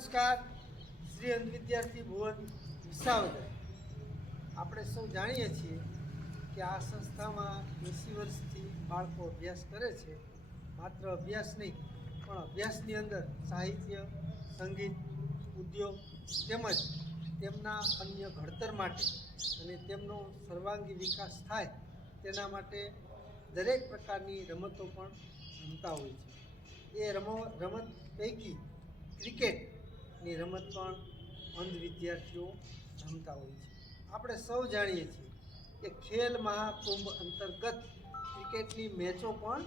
નમસ્કાર. શ્રી અંધ વિદ્યાર્થી ભુવન વિસાવદર. આપણે સૌ જાણીએ છીએ કે આ સંસ્થામાં એંસી વર્ષથી બાળકો અભ્યાસ કરે છે. માત્ર અભ્યાસ નહીં, પણ અભ્યાસની અંદર સાહિત્ય, સંગીત, ઉદ્યોગ તેમજ તેમના અન્ય ઘડતર માટે અને તેમનો સર્વાંગી વિકાસ થાય તેના માટે દરેક પ્રકારની રમતો પણ રમતા હોય છે. એ રમો, રમત પૈકી ક્રિકેટની રમત પણ અંધ વિદ્યાર્થીઓ રમતા હોય છે. આપણે સૌ જાણીએ છીએ કે ખેલ મહાકુંભ અંતર્ગત ક્રિકેટની મેચો પણ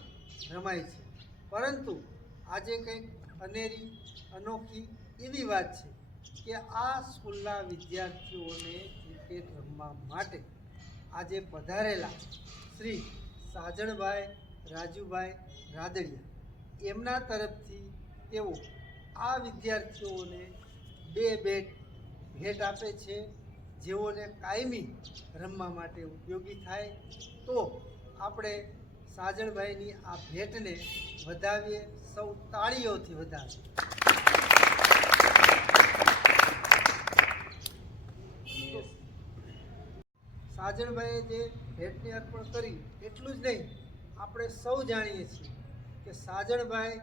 રમાય છે. પરંતુ આજે કંઈક અનેરી, અનોખી એવી વાત છે કે આ સ્કૂલના વિદ્યાર્થીઓને ક્રિકેટ રમવા માટે આજે પધારેલા શ્રી સાજણભાઈ, રાજુભાઈ રાદડિયા. એમના તરફથી તેઓ આ વિદ્યાર્થીઓને બે બેટ ભેટ આપે છે. જેઓને કાયમી રમવા માટે ઉપયોગી થાય. તો આપણે સાજણભાઈની આ ભેટને વધાવીએ, સૌ તાળીઓથી વધાવીએ. સાજણભાઈએ જે ભેટની અર્પણ કરી, એટલું જ નહીં, આપણે સૌ જાણીએ છીએ કે સાજણભાઈ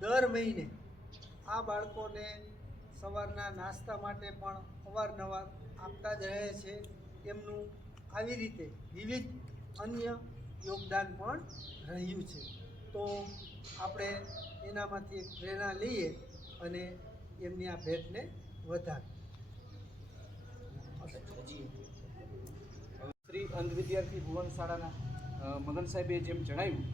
દર મહિને આ બાળકોને સવારના નાસ્તા માટે પણ અવારનવાર આપતા જ રહે છે. એમનું આવી રીતે વિવિધ અન્ય યોગદાન પણ રહ્યું છે. તો આપણે એનામાંથી પ્રેરણા લઈએ અને એમની આ ભેટને વધારીએ. શ્રી અંધ વિદ્યાર્થી ભુવન શાળાના અ, મગન સાહેબે જેમ જણાવ્યું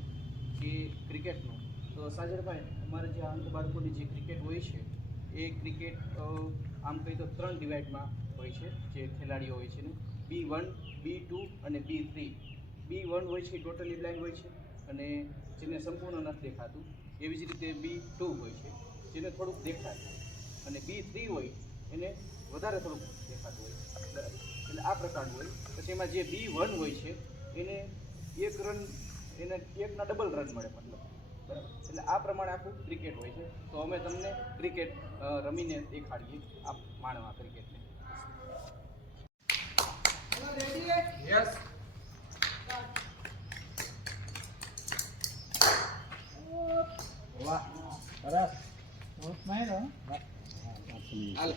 કે ક્રિકેટનું તો સાજરભાઈ, અમારે જે અંધ બાળકોની જે ક્રિકેટ હોય છે, એ ક્રિકેટ આમ કહીએ તો ત્રણ ડિવાઇડમાં હોય છે, જે ખેલાડીઓ હોય છે ને. બી વન બી ટુ અને બી થ્રી બી વન હોય છે ટોટલી બ્લાઇન્ડ હોય છે અને જેને સંપૂર્ણ નથી દેખાતું, એવી જ રીતે બી ટુ હોય છે, જેને થોડુંક દેખાય. અને બી થ્રી હોય, એને વધારે થોડુંક દેખાતું હોય બરાબર. એટલે આ પ્રકારનું હોય. પછી એમાં જે બી વન હોય છે, એને એક રન એને એકના ડબલ રન મળે, મતલબ. બરાબર એટલે આ પ્રમાણે આખું ક્રિકેટ હોય છે. તો અમે તમને ક્રિકેટ રમીને દેખાડીએ. આ માણવા ક્રિકેટને રેડી વાહ હાલો.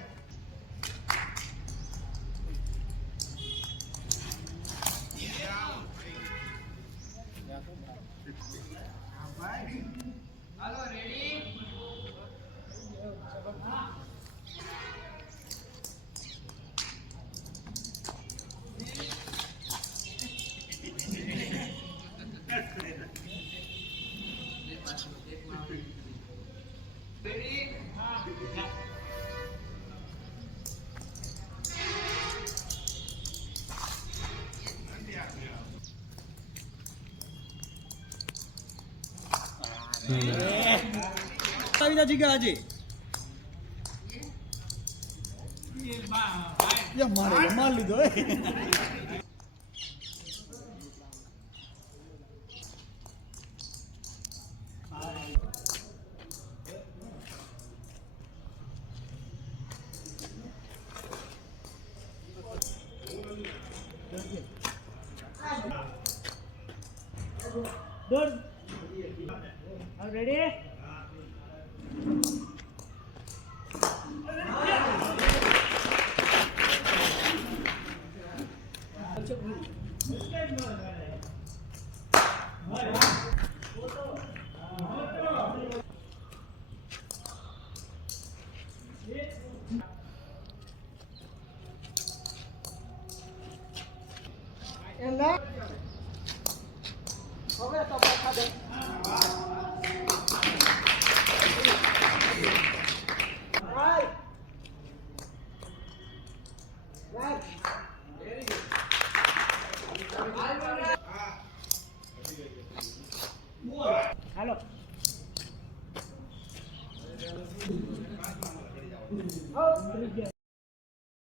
માર્યો? આવી જગ્યા આજે મારે માર લીધો એ Ela